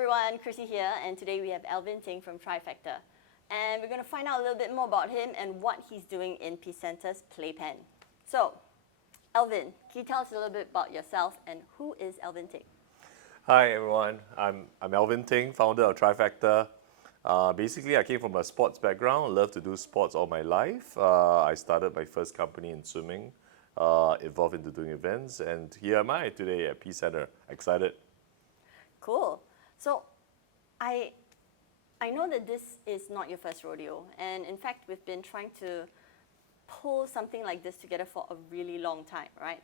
everyone, Chrissy here, and today we have Elvin Ting from Trifactor. And we're going to find out a little bit more about him and what he's doing in Peace Centre's Playpan. So, Elvin, can you tell us a little bit about yourself and who is Elvin Ting? Hi everyone, I'm Elvin Ting, founder of Trifactor. Basically, I came from a sports background, love to do sports all my life. I started my first company in swimming, evolved into doing events, and here am I today at Peace Centre. Excited. Cool. So, I know that this is not your first rodeo, and in fact, we've been trying to pull something like this together for a really long time, right?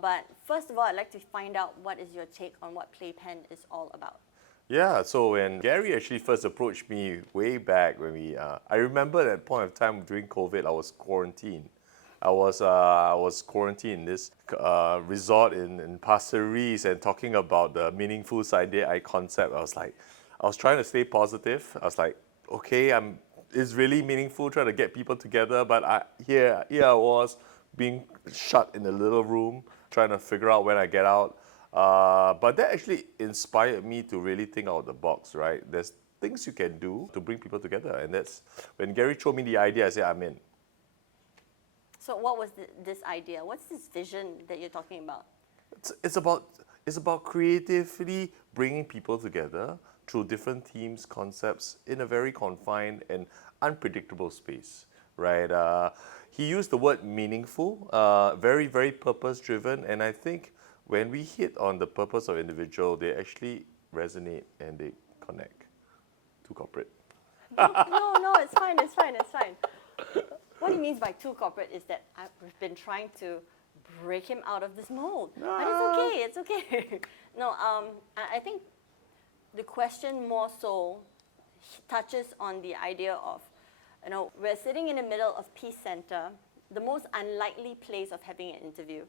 But first of all, I'd like to find out what is your take on what Playpan is all about. Yeah, so when Gary actually first approached me way back when I remember at that point of time during COVID, I was quarantined. I was quarantined in this resort in Pasir Ris and talking about the meaningful side day I concept. I was trying to stay positive. I was like, okay, it's really meaningful trying to get people together, but here I was being shut in a little room, trying to figure out when I get out. But that actually inspired me to really think out of the box, right? There's things you can do to bring people together, and that's when Gary showed me the idea, I said, I'm in. So what was this idea? What's this vision that you're talking about? It's about creatively bringing people together through different themes, concepts in a very confined and unpredictable space, right? He used the word meaningful, very, very purpose-driven, and I think when we hit on the purpose of individual, they actually resonate and they connect. Too corporate. No, it's fine. What he means by too corporate is that we've been trying to break him out of this mold. But it's okay. No, I think the question more so touches on the idea of, we're sitting in the middle of Peace Centre, the most unlikely place of having an interview.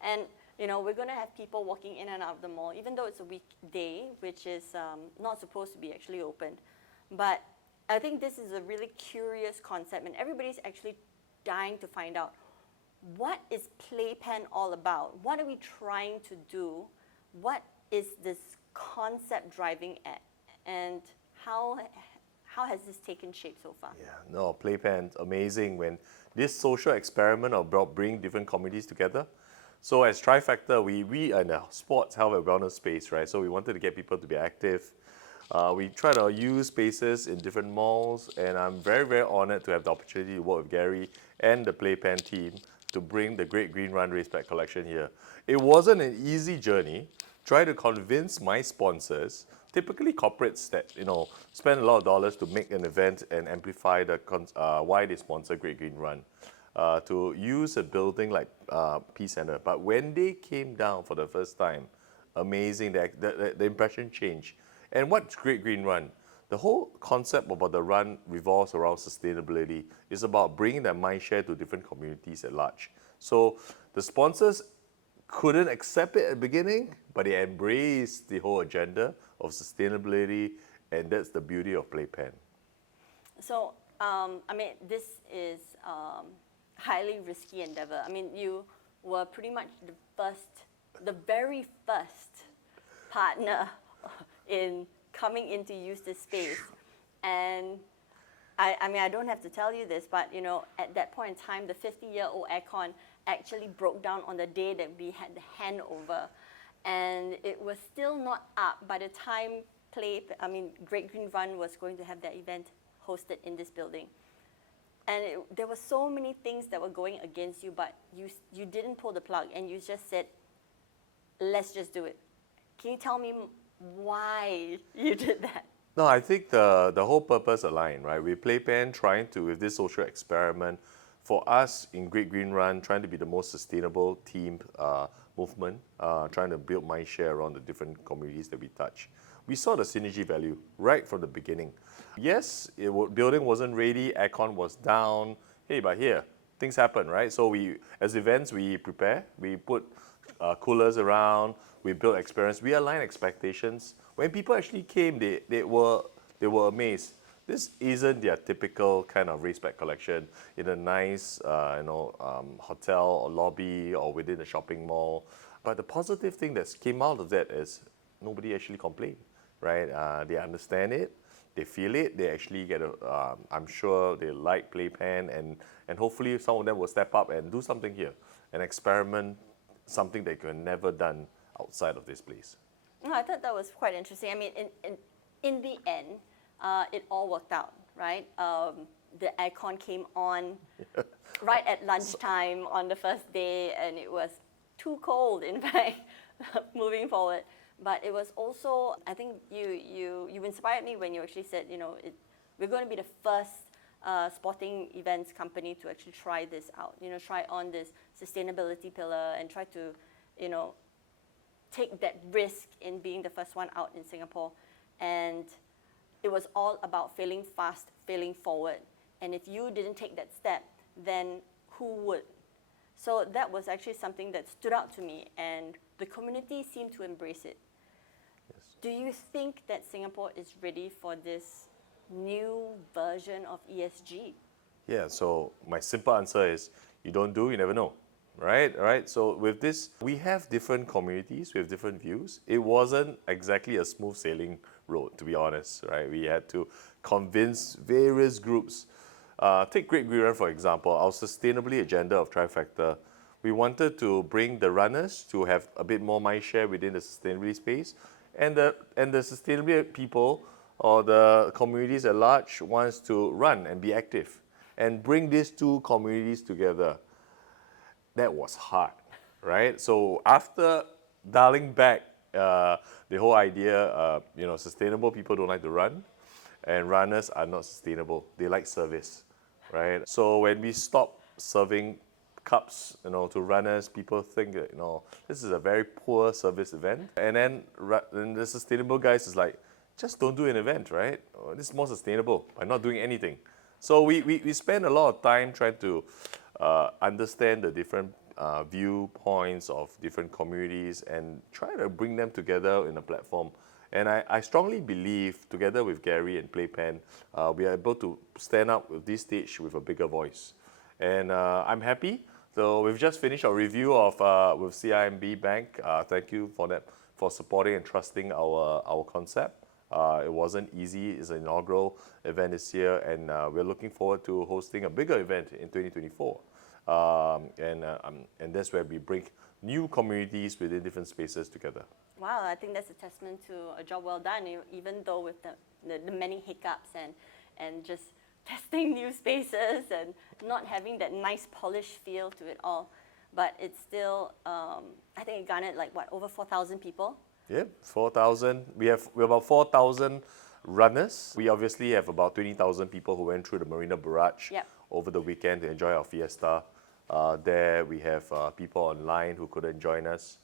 And, we're going to have people walking in and out of the mall, even though it's a weekday, which is not supposed to be actually opened. But I think this is a really curious concept, and everybody's actually dying to find out, what is Playpan all about? What are we trying to do? What is this concept driving at? And how has this taken shape so far? Yeah, no, Playpan's amazing when this social experiment about bringing different communities together. So as Trifactor, we are in a sports, health, and wellness space, right? So we wanted to get people to be active. We try to use spaces in different malls, and I'm very, very honored to have the opportunity to work with Gary and the Playpan team to bring the Great Green Run race pack collection here. It wasn't an easy journey. Try to convince my sponsors, typically corporates that spend a lot of dollars to make an event and amplify the why they sponsor Great Green Run, to use a building like Peace Centre. But when they came down for the first time, amazing, the impression changed. And what's Great Green Run? The whole concept about the run revolves around sustainability. It's about bringing that mind share to different communities at large. So the sponsors couldn't accept it at the beginning, but they embraced the whole agenda of sustainability, and that's the beauty of Playpan. So, this is highly risky endeavor. You were pretty much the very first partner in coming in to use this space. And I don't have to tell you this, but at that point in time, the 50-year-old aircon actually broke down on the day that we had the handover. And it was still not up by the time Great Green Run was going to have that event hosted in this building. And there were so many things that were going against you, but you didn't pull the plug, and you just said, let's just do it. Can you tell me why you did that? No, I think the whole purpose aligned, right? We Playpan trying to, with this social experiment, for us in Great Green Run, trying to be the most sustainable team movement, trying to build mind share around the different communities that we touch. We saw the synergy value right from the beginning. Yes, building wasn't ready, aircon was down. Hey, but here, things happen, right? So as events, we prepare, we put coolers around, we build experience, we align expectations. When people actually came, they were amazed. This isn't their typical kind of race pack collection in a nice hotel or lobby or within a shopping mall. But the positive thing that came out of that is nobody actually complained. right? They understand it, they feel it, they actually get I'm sure they like Playpan, and hopefully some of them will step up and do something here, and experiment something they could never done outside of this place. No, I thought that was quite interesting. I mean, in the end, it all worked out, right? The aircon came on right at lunchtime on the first day, and it was too cold, in fact, moving forward. But it was also, I think you inspired me when you actually said, we're going to be the first sporting events company to actually try this out, try on this sustainability pillar and try to, take that risk in being the first one out in Singapore. And it was all about failing fast, failing forward. And if you didn't take that step, then who would? So that was actually something that stood out to me, and the community seemed to embrace it. Yes. Do you think that Singapore is ready for this new version of ESG? Yeah, so my simple answer is you don't do, you never know. Right? So with this, we have different communities with different views. It wasn't exactly a smooth sailing road, to be honest, right? We had to convince various groups. Take Great Green Run, for example, our sustainability agenda of Trifactor. We wanted to bring the runners to have a bit more mind share within the sustainability space, and the sustainability people or the communities at large wants to run and be active and bring these two communities together. That was hard, right? So after dialing back the whole idea, sustainable people don't like to run, and runners are not sustainable. They like service, right? So when we stop serving cups, to runners, people think that, this is a very poor service event. And then the sustainable guys is like, just don't do an event, right? This is more sustainable by not doing anything. So we spend a lot of time trying to understand the different viewpoints of different communities and try to bring them together in a platform. And I strongly believe, together with Gary and Playpan, we are able to stand up with this stage with a bigger voice. And I'm happy. So we've just finished our review of with CIMB Bank. Thank you for that, for supporting and trusting our concept. It wasn't easy. It's an inaugural event this year, and we're looking forward to hosting a bigger event in 2024. And that's where we bring new communities within different spaces together. Wow, I think that's a testament to a job well done, even though with the many hiccups and just testing new spaces and not having that nice polished feel to it all. But it's still, I think it garnered over 4,000 people? Yeah, 4,000. We have about 4,000 runners. We obviously have about 20,000 people who went through the Marina Barrage over the weekend to enjoy our fiesta. There we have people online who couldn't join us,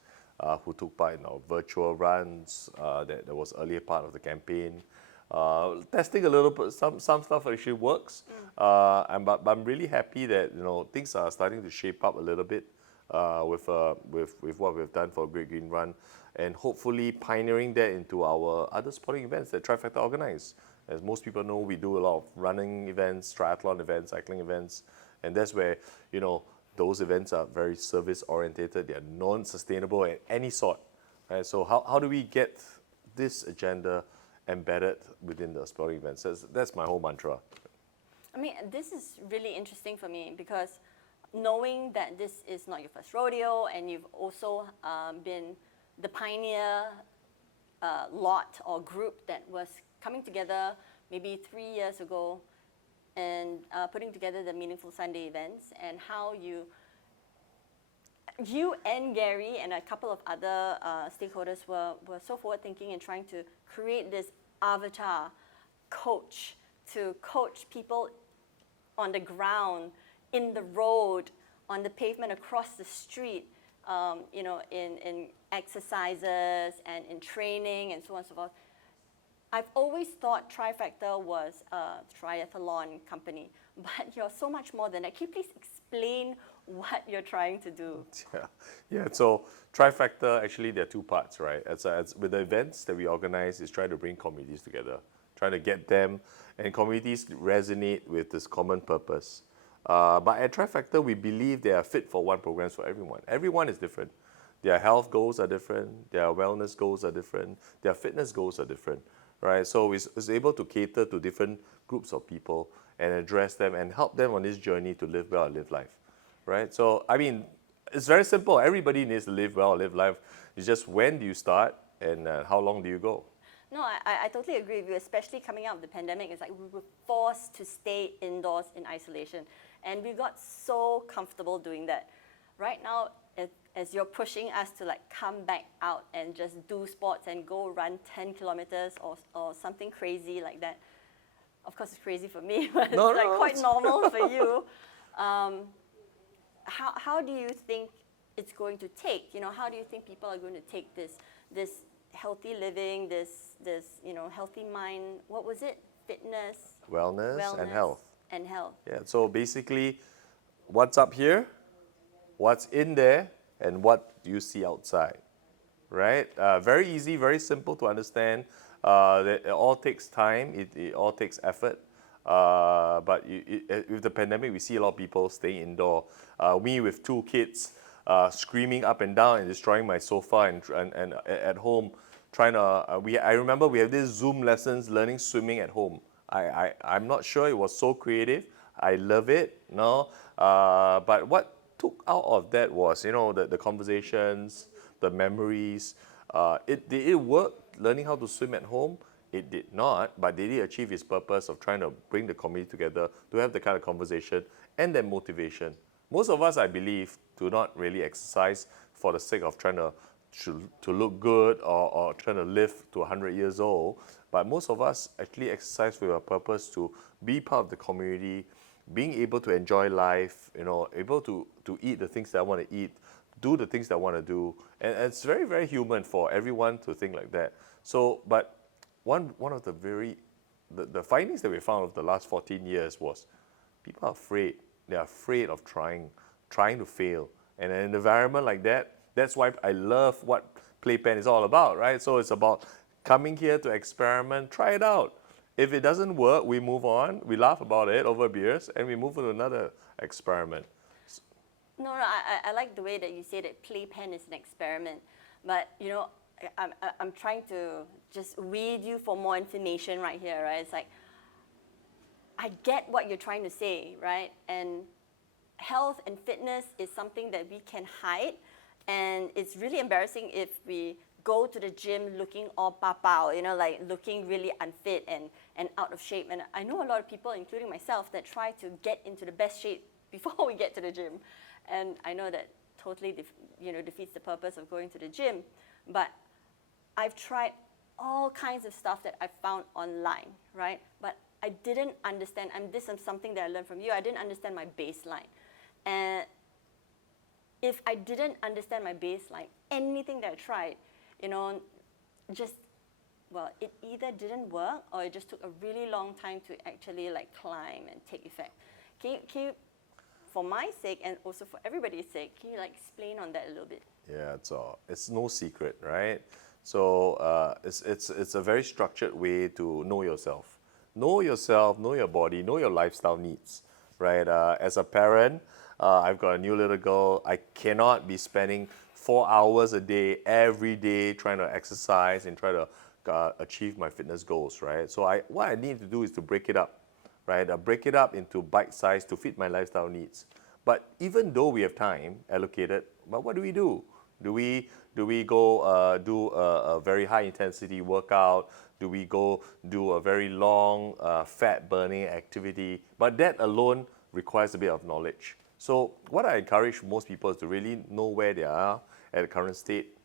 who took part in our virtual runs that was earlier part of the campaign. Testing a little bit, some stuff actually works. But I'm really happy that things are starting to shape up a little bit with what we've done for Great Green Run, and hopefully pioneering that into our other sporting events that Trifactor organize. As most people know, we do a lot of running events, triathlon events, cycling events, and that's where those events are very service orientated. They are non-sustainable at any sort. Right? So how do we get this agenda embedded within the sporting events? That's my whole mantra. I mean, this is really interesting for me because knowing that this is not your first rodeo, and you've also been the pioneer lot or group that was coming together maybe 3 years ago and putting together the Meaningful Sunday events, and how you and Gary and a couple of other stakeholders were so forward thinking and trying to create this avatar coach to coach people on the ground, in the road, on the pavement, across the street, in exercises and in training and so on and so forth. I've always thought Trifactor was a triathlon company, but you're so much more than that. Can you please explain what you're trying to do? Yeah. So Trifactor, actually, there are two parts, right? As with the events that we organize, is try to bring communities together, trying to get them, and communities resonate with this common purpose. But at Trifactor, we believe there are fit for one programs for everyone. Everyone is different. Their health goals are different, their wellness goals are different, their fitness goals are different, right? So it's able to cater to different groups of people and address them and help them on this journey to live well and live life, right? So, I mean, it's very simple. Everybody needs to live well, live life. It's just when do you start and how long do you go? No, I totally agree with you, especially coming out of the pandemic. It's like we were forced to stay indoors in isolation. And we got so comfortable doing that. Right now, as you're pushing us to like come back out and just do sports and go run 10 kilometers or something crazy like that. Of course, it's crazy for me, but No, it's like no, quite it's- normal for you. How do you think it's going to take? You know, how do you think people are going to take this healthy living, this healthy mind? What was it? Fitness, Wellness and health. and health. Yeah, so basically, what's up here, what's in there, and what do you see outside, right? Very easy, very simple to understand. That it all takes time, it all takes effort. But with the pandemic, we see a lot of people staying indoor. Me with 2 kids, screaming up and down and destroying my sofa and at home, trying to. I remember we have these Zoom lessons, learning swimming at home. I'm not sure it was so creative. I love it, no. But what took out of that was, the conversations, the memories. Did it work? Learning how to swim at home? It did not, but did it achieve its purpose of trying to bring the community together to have the kind of conversation and then motivation? Most of us, I believe, do not really exercise for the sake of trying to look good or trying to live to 100 years old. But most of us actually exercise with a purpose to be part of the community, being able to enjoy life, able to eat the things that I want to eat, do the things that I want to do. And it's very, very human for everyone to think like that. So, but one of the findings that we found over the last 14 years was people are afraid. They're afraid of trying to fail. And in an environment like that, that's why I love what Playpan is all about, right? So it's about coming here to experiment, try it out. If it doesn't work, we move on, we laugh about it over beers, and we move on to another experiment. No, I like the way that you say that Playpan is an experiment, but I'm trying to just read you for more information right here, right? It's like, I get what you're trying to say, right? And health and fitness is something that we can hide, and it's really embarrassing if we go to the gym looking all papao, like looking really unfit and out of shape. And I know a lot of people, including myself, that try to get into the best shape before we get to the gym. And I know that totally defeats the purpose of going to the gym. But I've tried all kinds of stuff that I found online, right? But I didn't understand, and this is something that I learned from you, I didn't understand my baseline. And if I didn't understand my baseline, anything that I tried, it either didn't work or it just took a really long time to actually like climb and take effect. Can you, for my sake and also for everybody's sake, can you like explain on that a little bit? Yeah, it's no secret, right? So it's a very structured way to know yourself. Know yourself, know your body, know your lifestyle needs, right? As a parent, I've got a new little girl. I cannot be spending 4 hours a day, every day, trying to exercise and try to achieve my fitness goals, right? So what I need to do is to break it up, right? Break it up into bite size to fit my lifestyle needs. But even though we have time allocated, but what do we do? Do we go do a very high intensity workout? Do we go do a very long fat burning activity? But that alone requires a bit of knowledge. So what I encourage most people is to really know where they are at the current state.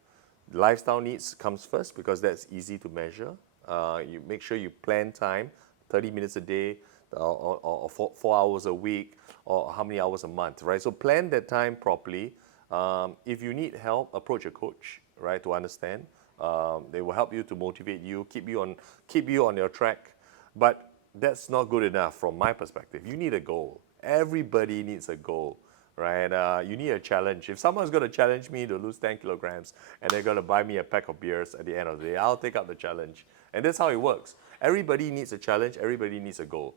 Lifestyle needs comes first because that's easy to measure. You make sure you plan time, 30 minutes a day or 4 hours a week or how many hours a month, right? So plan that time properly. If you need help, approach a coach, right, to understand. They will help you to motivate you, keep you on your track. But that's not good enough from my perspective. You need a goal. Everybody needs a goal, right? You need a challenge. If someone's going to challenge me to lose 10 kilograms and they're going to buy me a pack of beers at the end of the day, I'll take up the challenge. And that's how it works. Everybody needs a challenge. Everybody needs a goal.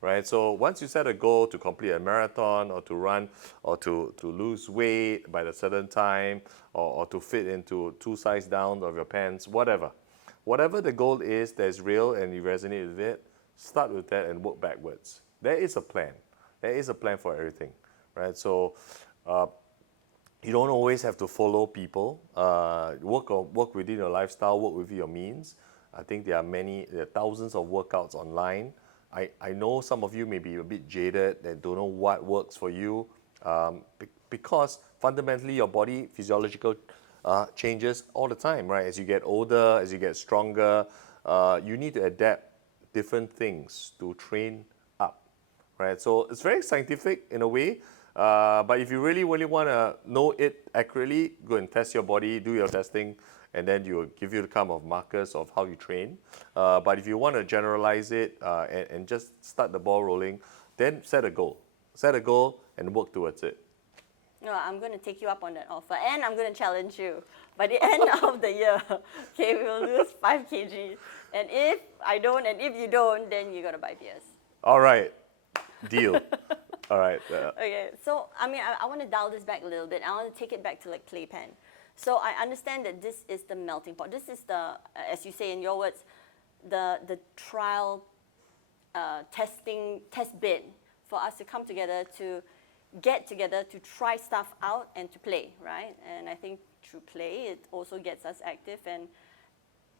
right? So once you set a goal to complete a marathon or to run or to lose weight by a certain time or to fit into 2 size down of your pants, whatever. Whatever the goal is that's real and you resonate with it, start with that and work backwards. There is a plan. There is a plan for everything, right? So you don't always have to follow people. Work within your lifestyle, work within your means. I think there are thousands of workouts online. I know some of you may be a bit jaded and don't know what works for you because fundamentally your body physiological changes all the time, right? As you get older, as you get stronger, you need to adapt different things to train up, right? So it's very scientific in a way, but if you really want to know it accurately, go and test your body, do your testing, and then you will give you the kind of markers of how you train. But if you want to generalize it and just start the ball rolling, then set a goal. Set a goal and work towards it. No, I'm going to take you up on that offer, and I'm going to challenge you. By the end of the year, okay, we will lose 5 kg. And if I don't, and if you don't, then you got to buy beers. All right, deal. All right. Okay, so I mean, I want to dial this back a little bit. I want to take it back to like Playpan. So I understand that this is the melting pot. This is the, as you say in your words, the trial test bed for us to come together, to get together, to try stuff out and to play, right? And I think through play, it also gets us active. And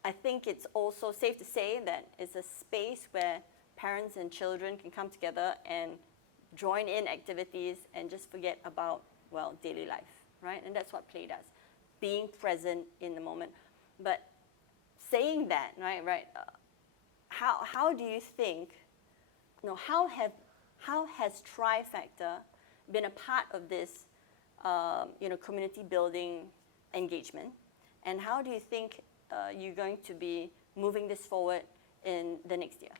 I think it's also safe to say that it's a space where parents and children can come together and join in activities and just forget about, well, daily life, right? And that's what play does, being present in the moment. But saying that, right, how do you think, how has Trifactor been a part of this, community building engagement? And how do you think you're going to be moving this forward in the next year?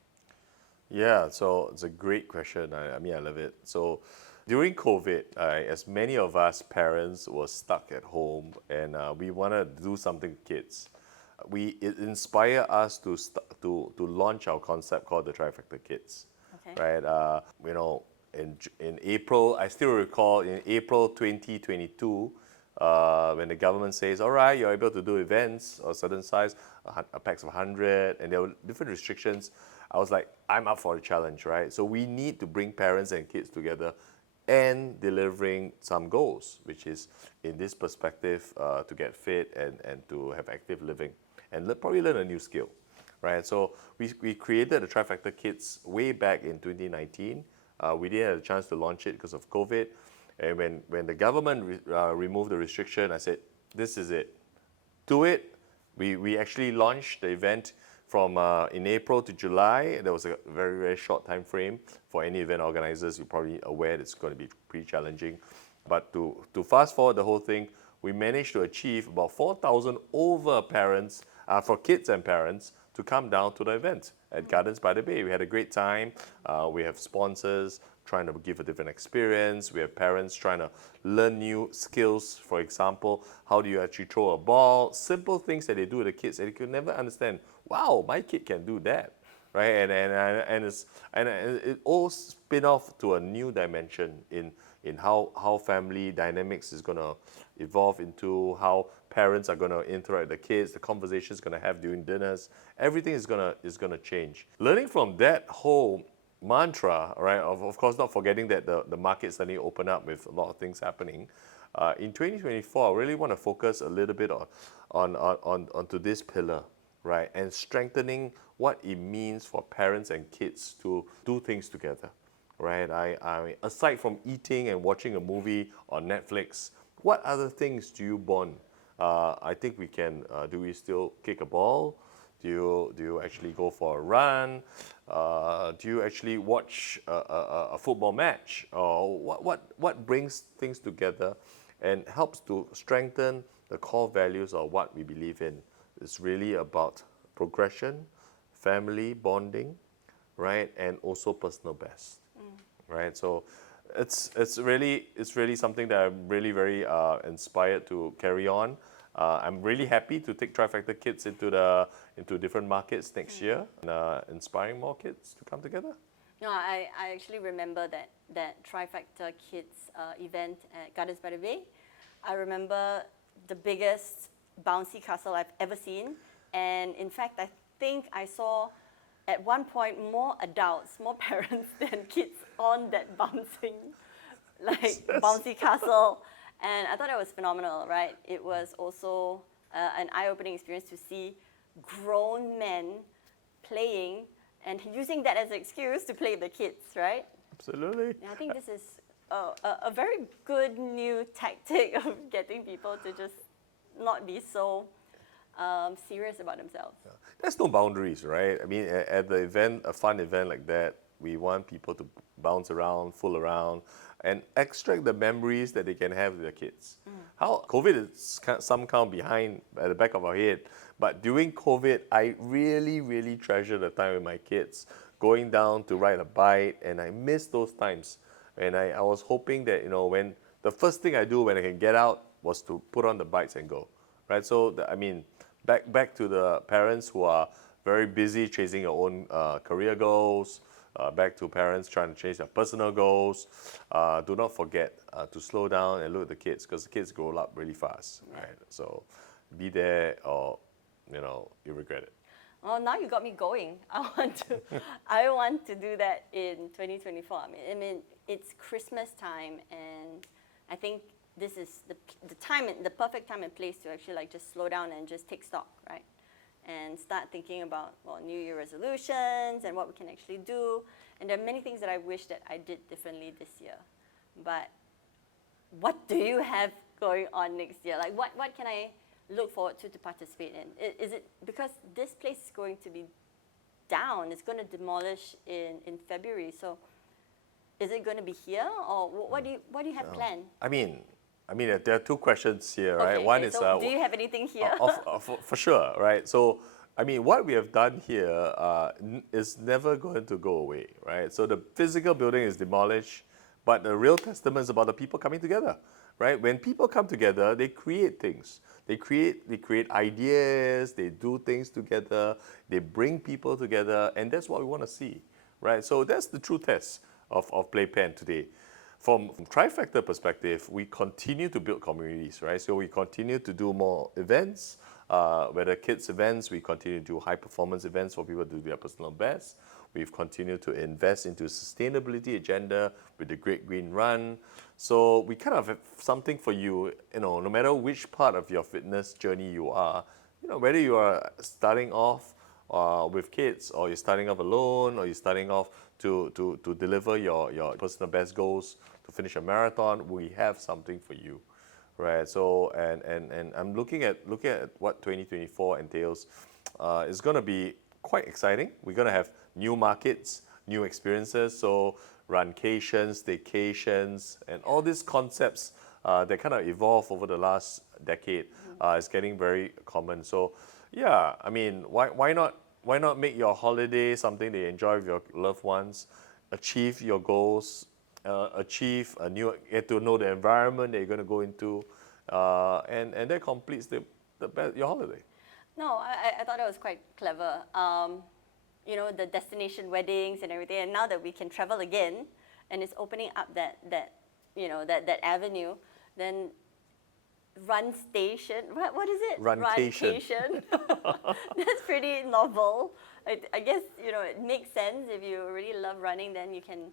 Yeah, so it's a great question. I mean, I love it. So during COVID, as many of us parents were stuck at home and we wanted to do something with kids, it inspired us to launch our concept called the Trifactor Kids. Okay. Right? In April, I still recall in April 2022, when the government says, all right, you're able to do events of a certain size, a packs of 100, and there were different restrictions. I was like, I'm up for the challenge, right? So we need to bring parents and kids together and delivering some goals, which is in this perspective to get fit and to have active living and probably learn a new skill, right? So we created the Trifactor Kids way back in 2019. We didn't have a chance to launch it because of COVID. And when the government removed the restriction, I said, this is it. Do it. We actually launched the event from in April to July. There was a very, very short time frame for any event organizers. You're probably aware it's going to be pretty challenging. But to fast forward the whole thing, we managed to achieve about 4,000 over parents, for kids and parents, to come down to the event at Gardens by the Bay. We had a great time. We have sponsors trying to give a different experience. We have parents trying to learn new skills. For example, how do you actually throw a ball? Simple things that they do with the kids that they could never understand. Wow, my kid can do that, right? And it all spin off to a new dimension in how family dynamics is going to evolve into, how parents are going to interact with the kids, the conversations going to have during dinners. Everything is going to change. Learning from that whole mantra, right? Of course, not forgetting that the market suddenly opened up with a lot of things happening. In 2024, I really want to focus a little bit onto this pillar, right? And strengthening what it means for parents and kids to do things together, right? I aside from eating and watching a movie on Netflix, what other things do you bond? I think we can. Do we still kick a ball? Do you actually go for a run? Do you actually watch a football match? Or what brings things together and helps to strengthen the core values of what we believe in? It's really about progression, family bonding, right, and also personal best, right? So it's really something that I'm really very inspired to carry on. I'm really happy to take Trifactor Kids into different markets next year and inspiring more kids to come together. No, I actually remember that Trifactor Kids event at Gardens by the Bay. I remember the biggest bouncy castle I've ever seen. And in fact, I think I saw at one point more adults, more parents than kids on that bouncing, like bouncy castle. And I thought it was phenomenal, right? It was also an eye-opening experience to see grown men playing and using that as an excuse to play the kids, right? Absolutely. And I think this is a very good new tactic of getting people to just not be so serious about themselves. There's no boundaries, right? I mean, at the event, a fun event like that, we want people to bounce around, fool around, and extract the memories that they can have with their kids. How COVID is somehow behind at the back of our head, but during COVID, I really, really treasure the time with my kids, going down to ride a bike, and I miss those times. And I was hoping that, when the first thing I do when I can get out was to put on the bikes and go, right? So, back to the parents who are very busy chasing their own career goals, back to parents trying to chase their personal goals. Do not forget to slow down and look at the kids, because the kids grow up really fast, right? So be there, or you regret it. Well, now you got me going. I want to do that in 2024. I mean, it's Christmas time, and I think this is the time, the perfect time and place to actually just slow down and just take stock, right? And start thinking about, New Year resolutions and what we can actually do. And there are many things that I wish that I did differently this year. But what do you have going on next year? Like, what can I look forward to participate in? Is it because this place is going to be down? It's going to demolish in February. So is it going to be here, or what do you have planned? I mean, there are two questions here, right? Okay, One is, so do you have anything here? for sure, right? So, what we have done here is never going to go away, right? So the physical building is demolished, but the real testament is about the people coming together, right? When people come together, they create things. They create ideas, they do things together, they bring people together, and that's what we want to see, right? So that's the true test of Playpan today. From Trifactor perspective, we continue to build communities, right? So we continue to do more events, whether kids events, we continue to do high performance events for people to do their personal best. We've continued to invest into sustainability agenda with the Great Green Run. So we kind of have something for you, no matter which part of your fitness journey you are, whether you are starting off with kids, or you're starting off alone, or you're starting off to deliver your personal best goals, to finish a marathon, we have something for you, right? So, and I'm looking at what 2024 entails. It's going to be quite exciting. We're going to have new markets, new experiences, so runcations, staycations, and all these concepts that kind of evolved over the last decade is getting very common. So, yeah, why not make your holiday something that you enjoy with your loved ones, achieve your goals, get to know the environment that you're going to go into, and that completes your holiday. No, I thought it was quite clever. The destination weddings and everything, and now that we can travel again, and it's opening up that avenue, then run station. What is it? Runcation. That's pretty novel. I guess it makes sense. If you really love running, then you can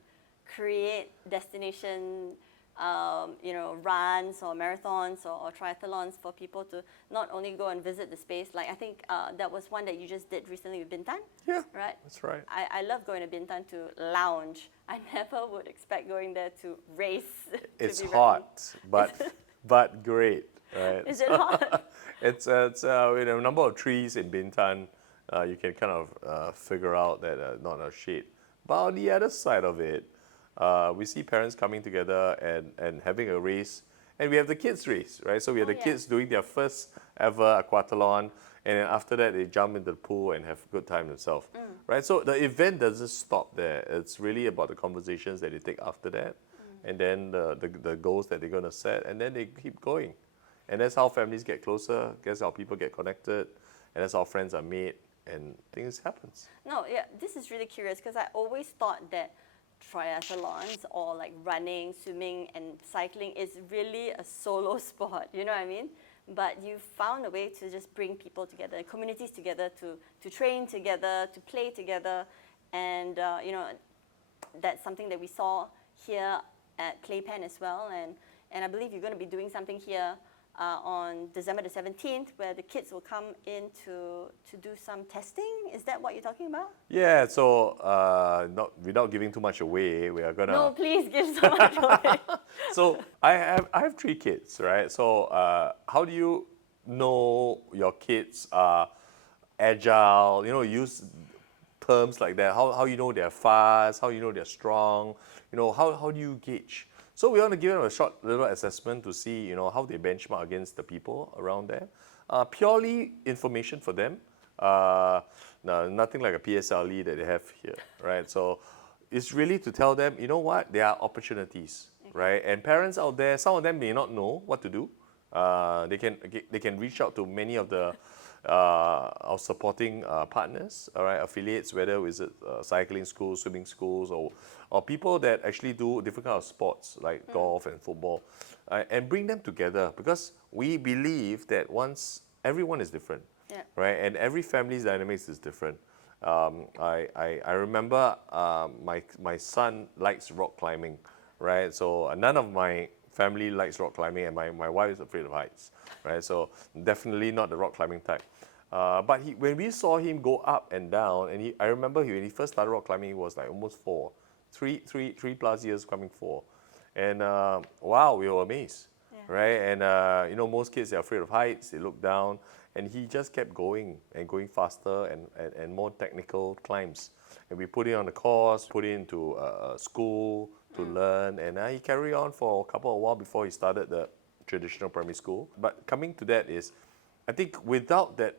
create destination runs or marathons or triathlons for people to not only go and visit the space. Like, I think that was one that you just did recently with Bintan. Yeah, right. That's right. I love going to Bintan to lounge. I never would expect going there to race. It's hot, but great, right? Is it hot? It's a number of trees in Bintan. You can kind of figure out that not a shade. But on the other side of it, we see parents coming together and having a race. And we have the kids race, right? So we have the kids doing their first ever aquathlon. And then after that, they jump into the pool and have a good time themselves, right? So the event doesn't stop there. It's really about the conversations that they take after that. And then the goals that they're going to set. And then they keep going. And that's how families get closer. That's how people get connected. And that's how friends are made. things happens. No, yeah, this is really curious because I always thought that triathlons or like running, swimming, and cycling is really a solo sport. You know what I mean? But you found a way to just bring people together, communities together, to train together, to play together, and you know, that's something that we saw here at Playpan as well. And I believe you're going to be doing something here on December the 17th, where the kids will come in to do some testing. Is that what you're talking about? Yeah, so not without giving too much away, we are gonna. No, please give so much away. So I have 3 kids, right? So how do you know your kids are agile? You know, use terms like that. How you know they're fast? How you know they're strong? You know, how do you gauge? So we want to give them a short little assessment to see, you know, how they benchmark against the people around there. Purely information for them. No, nothing like a PSLE that they have here, right? So it's really to tell them, you know what, there are opportunities, right? And parents out there, some of them may not know what to do. They can reach out to many of the our supporting partners, all right, affiliates, whether it's cycling schools, swimming schools, or people that actually do different kind of sports like golf and football, and bring them together, because we believe that once everyone is different, right, and every family's dynamics is different. I remember my son likes rock climbing, right? So none of my family likes rock climbing, and my wife is afraid of heights, right? So definitely not the rock climbing type. But when we saw him go up and down, and I remember when he first started rock climbing, he was like almost 4, 3 plus years coming 4. And wow, we were amazed, right? And you know, most kids are afraid of heights, they look down, and he just kept going and going faster and more technical climbs. And we put him on the course, put him into school to learn, and he carried on for a while before he started the traditional primary school. But coming to that is, I think without that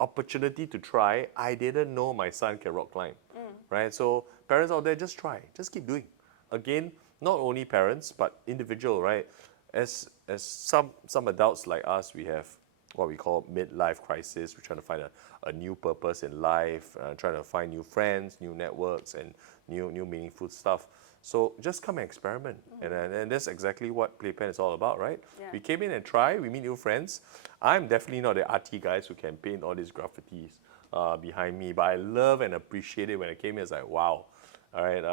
opportunity to try, I didn't know my son can rock climb, right? So parents out there, just try, just keep doing. Again, not only parents, but individual, right? As some adults like us, we have what we call midlife crisis. We're trying to find a new purpose in life, trying to find new friends, new networks, and new meaningful stuff. So just come and experiment, and that's exactly what Playpan is all about, right? Yeah. We came in and try, we meet new friends. I'm definitely not the arty guys who can paint all these graffitis behind me, but I love and appreciate it. When I came here, it's like, wow, all right,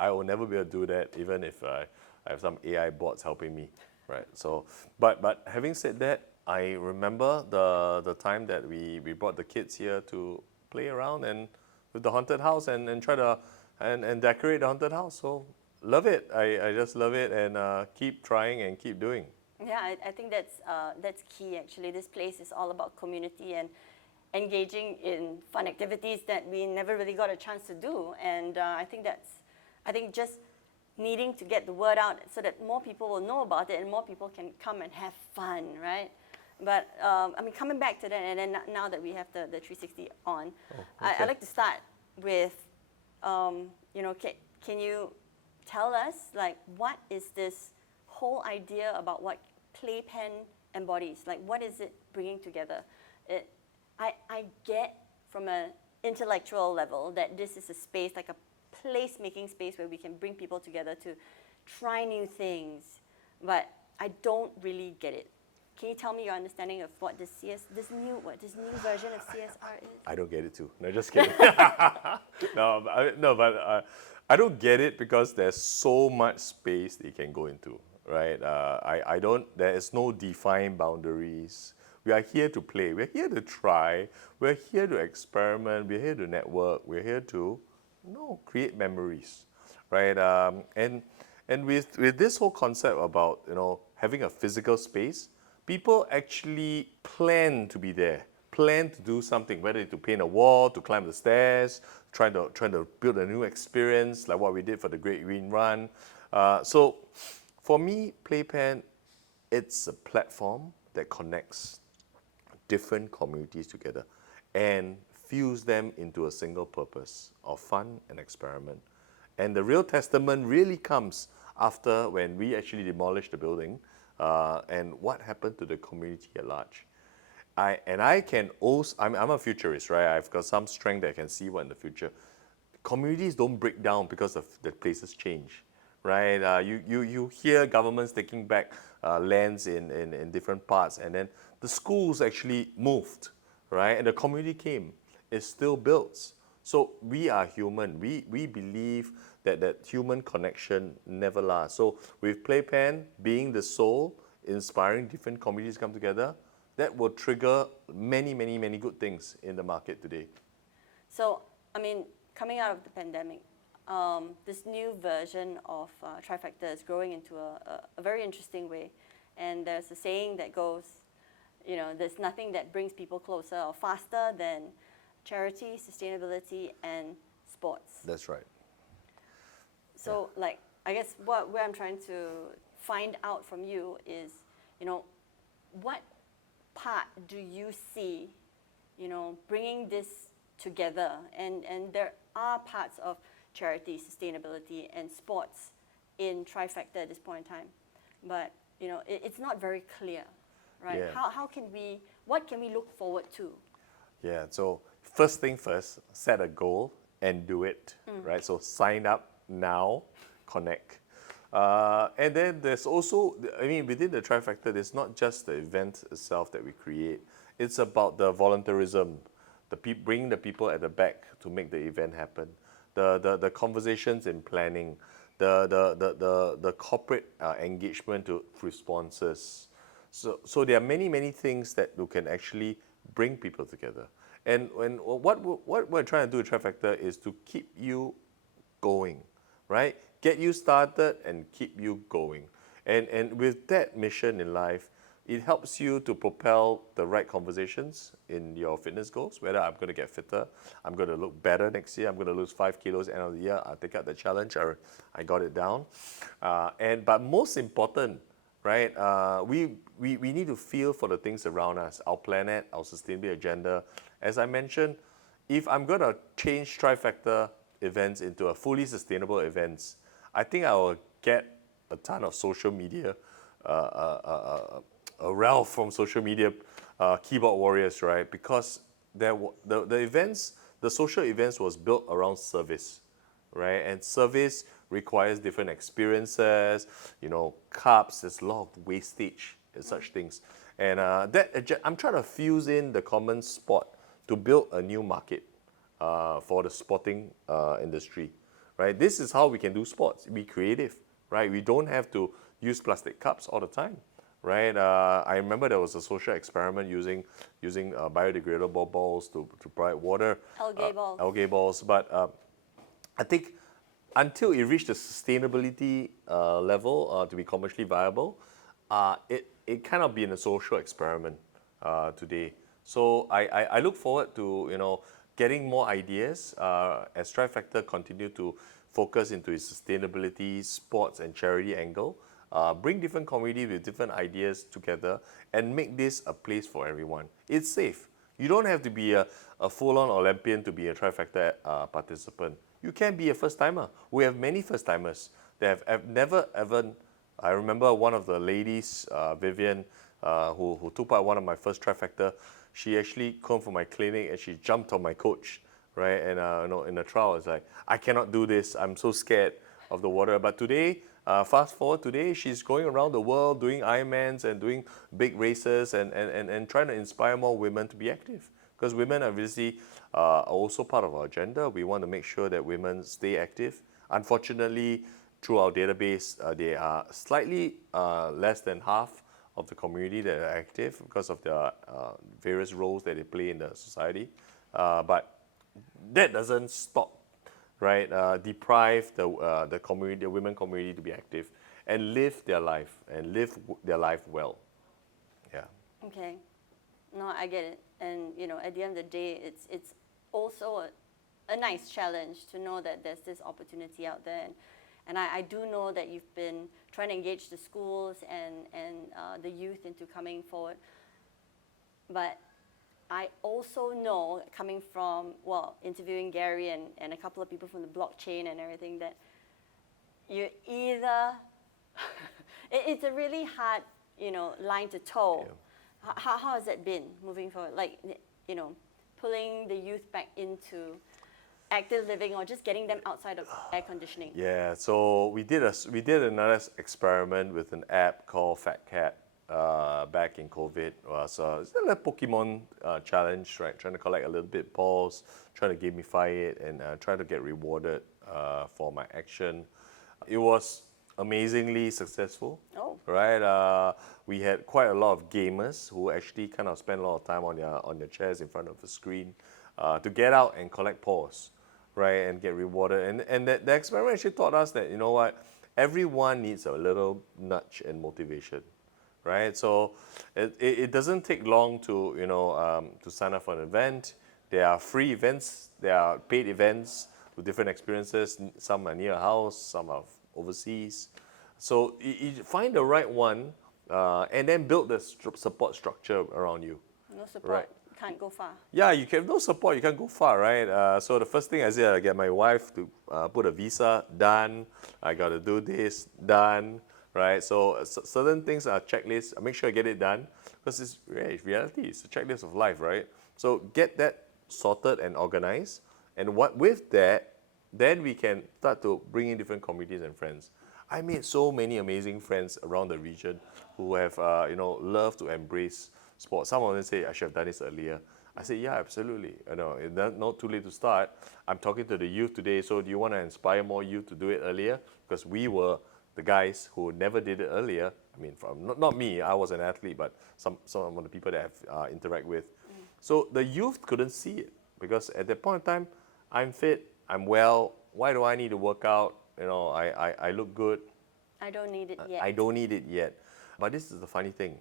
I will never be able to do that, even if I have some AI bots helping me, right? So, but having said that, I remember the time that we brought the kids here to play around and with the haunted house and try to and decorate the haunted house. So love it. I just love it, and keep trying and keep doing. Yeah, I think that's key actually. This place is all about community and engaging in fun activities that we never really got a chance to do. And I think just needing to get the word out so that more people will know about it and more people can come and have fun, right? But I mean, coming back to that, and then now that we have the 360 on, I'd like to start with, you know, can you tell us, like, what is this whole idea about what Playpan embodies? Like, what is it bringing together? I get from an intellectual level that this is a space, like a place-making space where we can bring people together to try new things, but I don't really get it. Can you tell me your understanding of what this new version of CSR is? I don't get it too. No, just kidding. But I don't get it because there's so much space they can go into, right? There is no defined boundaries. We are here to play. We're here to try. We're here to experiment. We're here to network. We're here to, create memories, right? And with this whole concept about, having a physical space, people actually plan to be there, plan to do something, whether to paint a wall, to climb the stairs, trying to build a new experience, like what we did for the Great Green Run. So for me, Playpan, it's a platform that connects different communities together and fuse them into a single purpose of fun and experiment. And the real testament really comes after when we actually demolished the building, and what happened to the community at large. I can also, I'm a futurist, right? I've got some strength that I can see what in the future. Communities don't break down because of the places change, right? You hear governments taking back lands in different parts, and then the schools actually moved, right? And the community came. It still builds. So we are human. We believe that human connection never lasts. So with Playpan being the soul, inspiring different communities to come together, that will trigger many, many, many good things in the market today. So, I mean, coming out of the pandemic, this new version of Trifactor is growing into a very interesting way. And there's a saying that goes, you know, there's nothing that brings people closer or faster than charity, sustainability, and sports. That's right. So, like, I guess where I'm trying to find out from you is, you know, what part do you see, you know, bringing this together? And there are parts of charity, sustainability, and sports in Trifactor at this point in time, but you know, it's not very clear, right? Yeah. How can we? What can we look forward to? Yeah, so first thing first, set a goal and do it, right? So sign up now, connect. And then there's also, I mean, within the Trifactor, there's not just the event itself that we create. It's about the volunteerism, bringing the people at the back to make the event happen, the conversations in planning, the corporate engagement with sponsors. So there are many, many things that you can actually bring people together. And what we're trying to do with Trifactor is to keep you going, right? Get you started and keep you going. And with that mission in life, it helps you to propel the right conversations in your fitness goals, whether I'm going to get fitter, I'm going to look better next year, I'm going to lose 5 kilos end of the year, I'll take up the challenge, I got it down. But most important, right, we need to feel for the things around us, our planet, our sustainability agenda. As I mentioned, if I'm going to change Trifactor events into a fully sustainable events, I think I will get a ton of social media, a wealth from social media keyboard warriors, right? Because the events, the social events was built around service, right? And service requires different experiences, you know, cups, there's a lot of wastage and such things. And I'm trying to fuse in the common sport to build a new market for the sporting industry, right? This is how we can do sports, be creative, right? We don't have to use plastic cups all the time, right? I remember there was a social experiment using biodegradable balls to provide water. Algae balls. Algae balls, but I think until it reached the sustainability level to be commercially viable, it cannot be in a social experiment today. So I look forward to, you know, getting more ideas as Trifactor continue to focus into its sustainability, sports, and charity angle. Bring different communities with different ideas together and make this a place for everyone. It's safe. You don't have to be a full-on Olympian to be a Trifactor participant. You can be a first-timer. We have many first-timers that have never ever. I remember one of the ladies, Vivian, who took part in one of my first Trifactor. She actually came from my clinic and she jumped on my coach, right? And you know, in the trial, it's like, I cannot do this. I'm so scared of the water. But today, fast forward today, she's going around the world doing Ironmans and doing big races and trying to inspire more women to be active. Because women obviously are also part of our agenda. We want to make sure that women stay active. Unfortunately, through our database, they are slightly less than half of the community that are active because of the various roles that they play in the society. But that doesn't stop, right? Deprive the community, the women community to be active and live their life well. Yeah. Okay. No, I get it. And you know, at the end of the day, it's also a nice challenge to know that there's this opportunity out there. And I do know that you've been trying to engage the schools and the youth into coming forward. But I also know, coming from, well, interviewing Gary and a couple of people from the blockchain and everything, that you're either, it's a really hard, you know, line to toe. Yeah. How has it been moving forward? Like, pulling the youth back into active living or just getting them outside of air conditioning? Yeah, so we did another experiment with an app called Fat Cat back in COVID. So it's a little Pokemon challenge, right? Trying to collect a little bit balls, trying to gamify it, and try to get rewarded for my action. It was amazingly successful. Oh. Right, we had quite a lot of gamers who actually kind of spend a lot of time on their chairs in front of the screen to get out and collect paws, right, and get rewarded. And the experiment actually taught us that, you know what, everyone needs a little nudge and motivation, right? So it doesn't take long to to sign up for an event. There are free events, there are paid events with different experiences. Some are near a house, some are overseas. So you find the right one and then build the support structure around you. No support, Right. can't go far. Yeah, you can have no support, you can't go far, right? So the first thing I did, I get my wife to put a visa, done. I got to do this, done, right? So certain things are checklists. I make sure I get it done because it's reality. It's a checklist of life, right? So get that sorted and organized. And with that, then we can start to bring in different communities and friends. I made so many amazing friends around the region who have, loved to embrace sport. Some of them say, I should have done this earlier. I say, yeah, absolutely. It's not too late to start. I'm talking to the youth today, so do you want to inspire more youth to do it earlier? Because we were the guys who never did it earlier. I mean, not me, I was an athlete, but some of the people that I've interact with. So the youth couldn't see it because at that point in time, I'm fit, I'm well. Why do I need to work out? I look good. I don't need it yet. I don't need it yet. But this is the funny thing.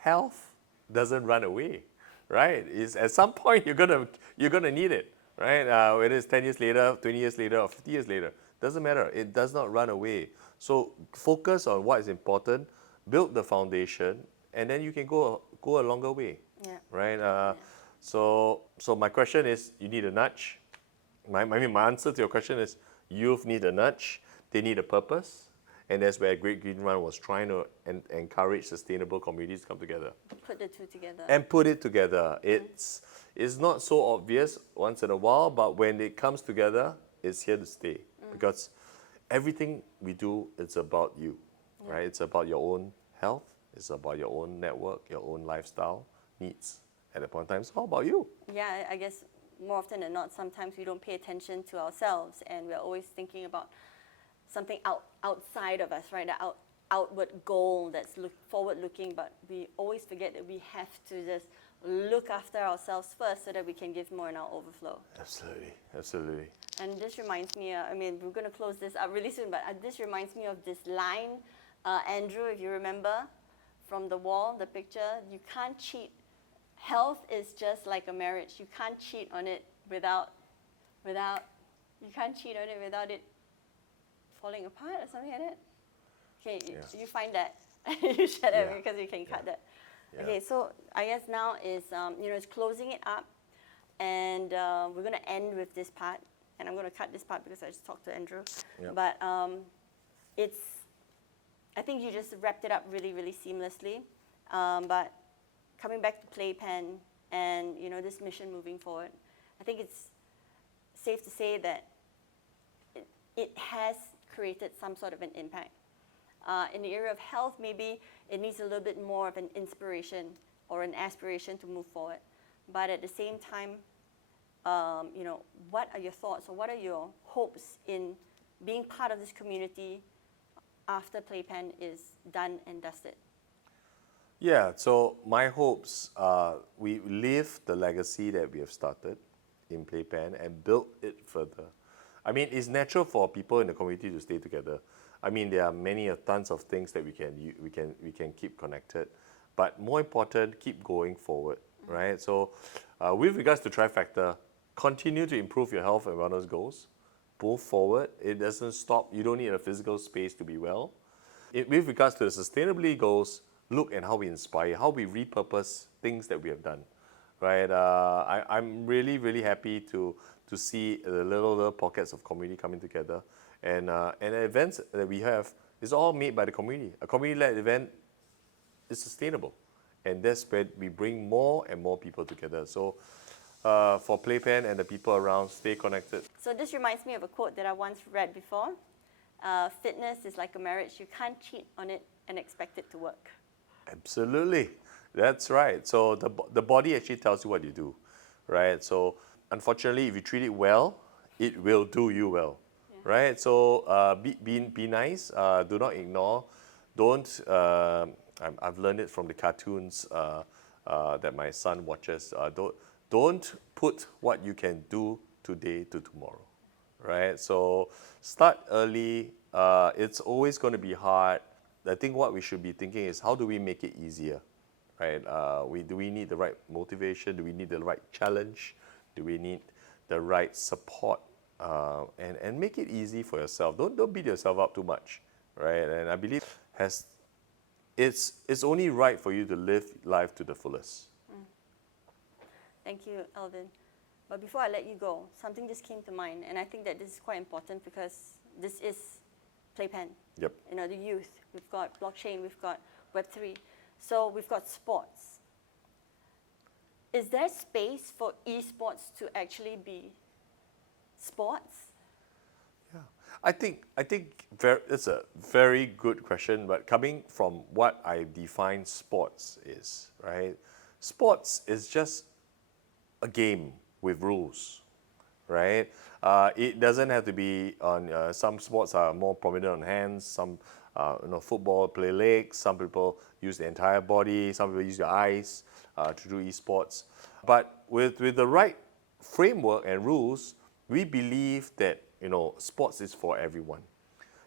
Health doesn't run away, right? At some point you're gonna need it, right? Whether it's 10 years later, 20 years later, or 50 years later, doesn't matter. It does not run away. So focus on what is important, build the foundation, and then you can go a longer way, Yeah. right? So my question is, you need a nudge. My answer to your question is, youth need a nudge. They need a purpose. And that's where Great Green Run was trying to encourage sustainable communities to come together. Put the two together. And put it together. It's not so obvious once in a while, but when it comes together, it's here to stay. Because everything we do, it's about you, right? It's about your own health. It's about your own network, your own lifestyle needs at that point in time. So how about you? Yeah, I guess more often than not, sometimes we don't pay attention to ourselves, and we're always thinking about something outside of us, right? The outward goal that's forward-looking, but we always forget that we have to just look after ourselves first so that we can give more in our overflow. Absolutely, absolutely. And this reminds me, we're going to close this up really soon, but this reminds me of this line, Andrew, if you remember, from the wall, the picture, you can't cheat. Health is just like a marriage. You can't cheat on it without it falling apart or something like that. Okay, you find that. You shut up because you can cut that. Yeah. Okay, so I guess now is, it's closing it up, and we're going to end with this part, and I'm going to cut this part because I just talked to Andrew. Yeah. But I think you just wrapped it up really, really seamlessly. But coming back to Playpan and, this mission moving forward, I think it's safe to say that it has created some sort of an impact. In the area of health, maybe it needs a little bit more of an inspiration or an aspiration to move forward. But at the same time, what are your thoughts or what are your hopes in being part of this community after Playpan is done and dusted? Yeah, so my hopes, we live the legacy that we have started in Playpan and build it further. I mean, it's natural for people in the community to stay together. I mean, there are tons of things that we can keep connected, but more important, keep going forward, right? So, with regards to Trifactor, continue to improve your health and wellness goals. Move forward. It doesn't stop. You don't need a physical space to be well. With regards to the sustainability goals, look at how we inspire, how we repurpose things that we have done, right? I'm really, really happy to see the little pockets of community coming together. And the events that we have is all made by the community. A community-led event is sustainable. and that's where we bring more and more people together. So for Playpan and the people around, stay connected. So this reminds me of a quote that I once read before. Fitness is like a marriage. You can't cheat on it and expect it to work. Absolutely, that's right. So the body actually tells you what you do, right? So unfortunately, if you treat it well, it will do you well, right? So be nice. Do not ignore. Don't. I've learned it from the cartoons that my son watches. Don't put what you can do today to tomorrow, right? So start early. It's always going to be hard. I think what we should be thinking is how do we make it easier, right? Do we need the right motivation? Do we need the right challenge? Do we need the right support? And make it easy for yourself. Don't beat yourself up too much, right? And I believe it's only right for you to live life to the fullest. Thank you, Elvin. But before I let you go, something just came to mind, and I think that this is quite important because this is Playpan. Yep. You know, the youth. We've got blockchain. We've got Web3. So we've got sports. Is there space for esports to actually be sports? Yeah, I think it's a very good question. But coming from what I define sports is, right? Sports is just a game with rules, right? It doesn't have to be on. Some sports are more prominent on hands. Some, football play legs. Some people use the entire body. Some people use their eyes to do esports. But with the right framework and rules, we believe that sports is for everyone.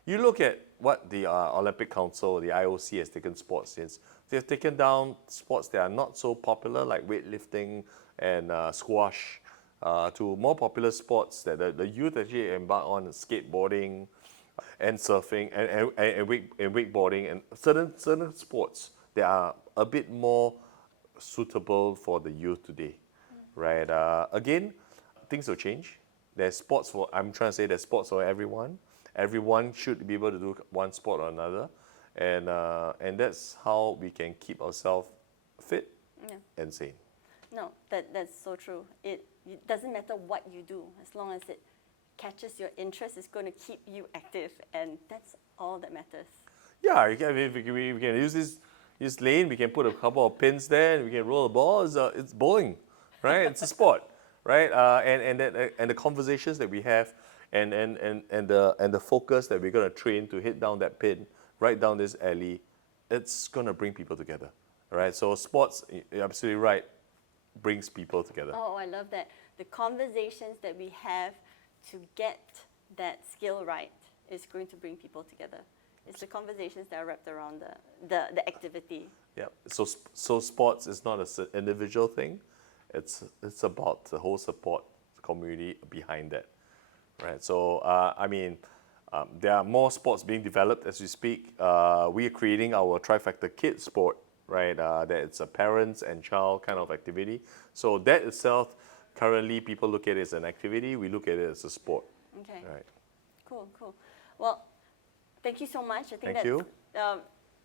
You look at what the Olympic Council, the IOC, has taken sports since. They've taken down sports that are not so popular, like weightlifting and squash, to more popular sports that the youth actually embark on: skateboarding, and surfing, and wakeboarding, and certain sports that are a bit more suitable for the youth today, right? Again, things will change. There's sports for. I'm trying to say there's sports for everyone. Everyone should be able to do one sport or another, and that's how we can keep ourselves fit and sane. No, that's so true. It doesn't matter what you do, as long as it catches your interest, it's going to keep you active, and that's all that matters. Yeah, we can use this lane. We can put a couple of pins there, and we can roll the ball. It's bowling, right? It's a sport, right? And the conversations that we have, and the focus that we're going to train to hit down that pin, right down this alley, it's going to bring people together, right? So sports, you're absolutely right, brings people together. Oh, I love that. The conversations that we have to get that skill right is going to bring people together. It's the conversations that are wrapped around the activity. Yeah. So sports is not an individual thing. It's about the whole support community behind that, right? So there are more sports being developed as we speak. We are creating our Trifactor Kids sport, right? That it's a parents and child kind of activity. So that itself, currently people look at it as an activity. We look at it as a sport. Okay. Right. Cool. Well, thank you so much. I think Thank that's you.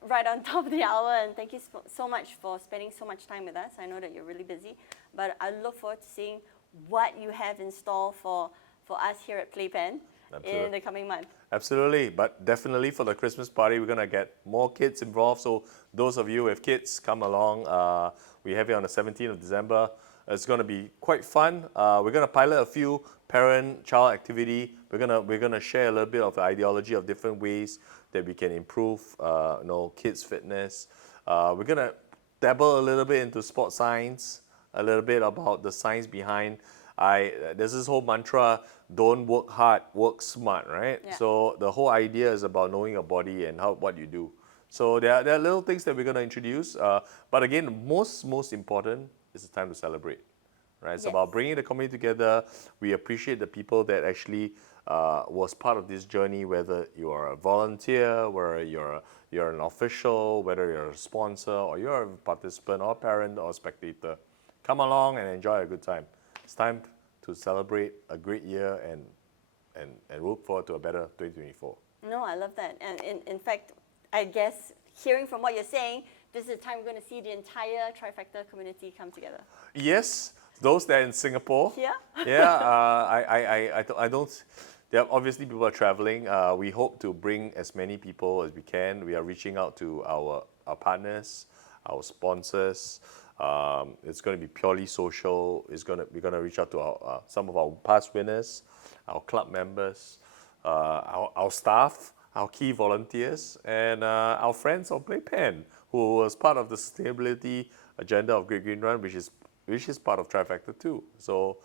Right on top of the hour, and thank you so much for spending so much time with us. I know that you're really busy, but I look forward to seeing what you have in store for us here at Playpan in the coming month. Absolutely, but definitely for the Christmas party, we're going to get more kids involved. So those of you with kids, come along. We have it on the 17th of December. It's going to be quite fun. We're going to pilot a few parent-child activity. We're gonna share a little bit of the ideology of different ways that we can improve, kids' fitness. We're gonna dabble a little bit into sports science, a little bit about the science behind. There's this whole mantra: don't work hard, work smart, right? Yeah. So the whole idea is about knowing your body and what you do. So there are little things that we're gonna introduce. But again, most important is the time to celebrate. Right? It's about bringing the community together. We appreciate the people that actually was part of this journey, whether you are a volunteer, whether you're an official, whether you're a sponsor, or you're a participant or parent or spectator. Come along and enjoy a good time. It's time to celebrate a great year and look forward to a better 2024. No, I love that. And in fact, I guess hearing from what you're saying, this is the time we're going to see the entire Trifactor community come together. Yes, those that are in Singapore. Yeah? Yeah, I don't. There are obviously people are traveling. We hope to bring as many people as we can. We are reaching out to our partners, our sponsors. It's going to be purely social. We're going to reach out to our, some of our past winners, our club members, our staff, our key volunteers, and our friends on Playpan, who was part of the sustainability agenda of Great Green Run, which is part of Trifactor too. So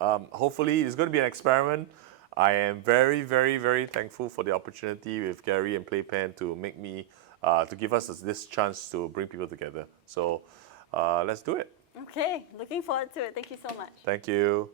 hopefully it's going to be an experiment. I am very, very, very thankful for the opportunity with Gary and Playpan to make me, to give us this chance to bring people together. So let's do it. Okay, looking forward to it. Thank you so much. Thank you.